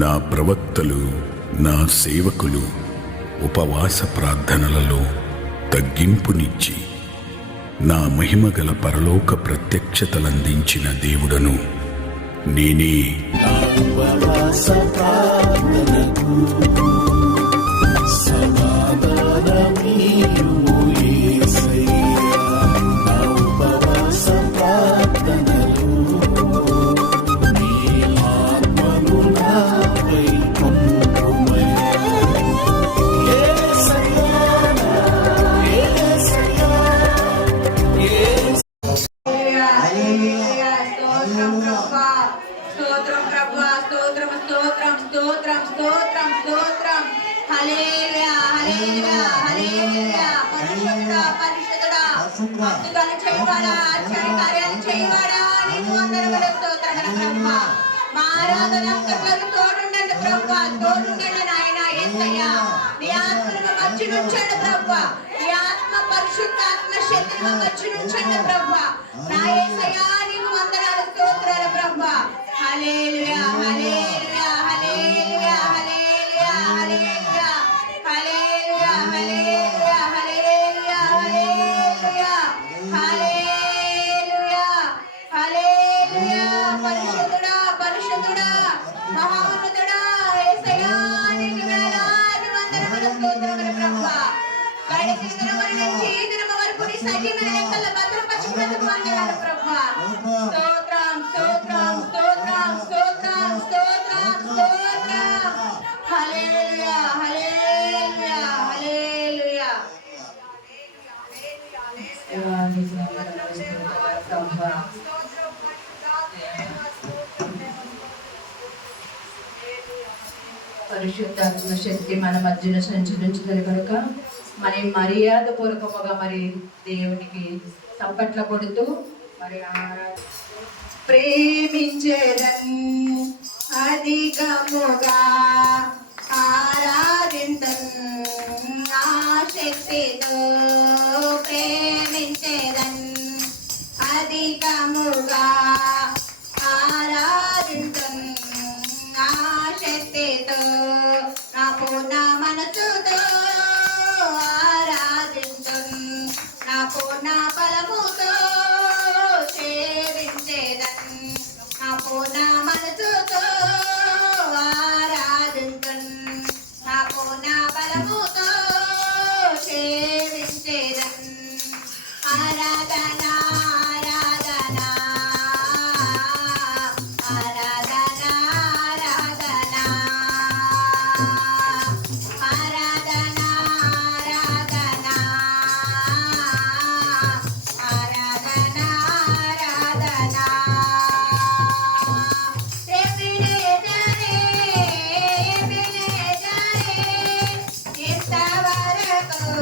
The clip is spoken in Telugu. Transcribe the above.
నా ప్రవక్తలు, నా సేవకులు ఉపవాస ప్రార్థనలలో తగ్గింపునిచ్చి నా మహిమగల పరలోక ప్రత్యక్షతలందించిన దేవుడను నేనే. పరిశుద్ధాత్మ శక్తిని వచ్చి నుంచండి ప్రభువా. నా యేసయ్యా నీకు వందనాలు, స్తోత్రాలు ప్రభువా. హల్లెలూయా హల్లెలూయా హల్లెలూయా హల్లెలూయా హల్లెలూయా హల్లెలూయా హల్లెలూయా హల్లెలూయా హల్లెలూయా హల్లెలూయా హల్లెలూయా. పరిశుద్ధుడా పరిశుద్ధుడా మహోన్నతుడా యేసయ్యా నీకు వేలాది వందనములు, స్తోత్రములు ప్రభువా. గడిచిన దినముల నుంచి ఈ దినము వరకు నీ సజీవమైన లెక్కల్లో భద్రపరచుకున్నందుకు వందనాలు ప్రభువా. స్తోత్రం స్తోత్రం స్తోత్రం స్తోత్రం స్తోత్రం స్తోత్రం. హల్లెలూయా హల్లెలూయా హల్లెలూయా. పరిశుద్ధాత్మ శక్తి మన మధ్యన సంచరించుతుంది కనుక మరి మర్యాద పూర్వకముగా మరి దేవునికి చప్పట్ల కొడుతూ మరి ప్రేమించేదన్ అధికముగా ఆరాధించన్ నా శక్తితో ప్రేమించేదన్ అధికముగా ఆరాధించన్ నా శక్తితో నా పూర్ణ మనసుతో ఆరాధించన్ నా పూర్ణ బలముతో సేవించేదన్ నా పూర్ణ మనసుతో ఆరాధించన్ నా పూర్ణ బలముతో సేవించేదన్. ఆరాధన ఆరాధన ఆరాధన ఆరాధన ఆరాధన ఆరాధన ఆరాధన ఆరాధన. ఇంతవరకు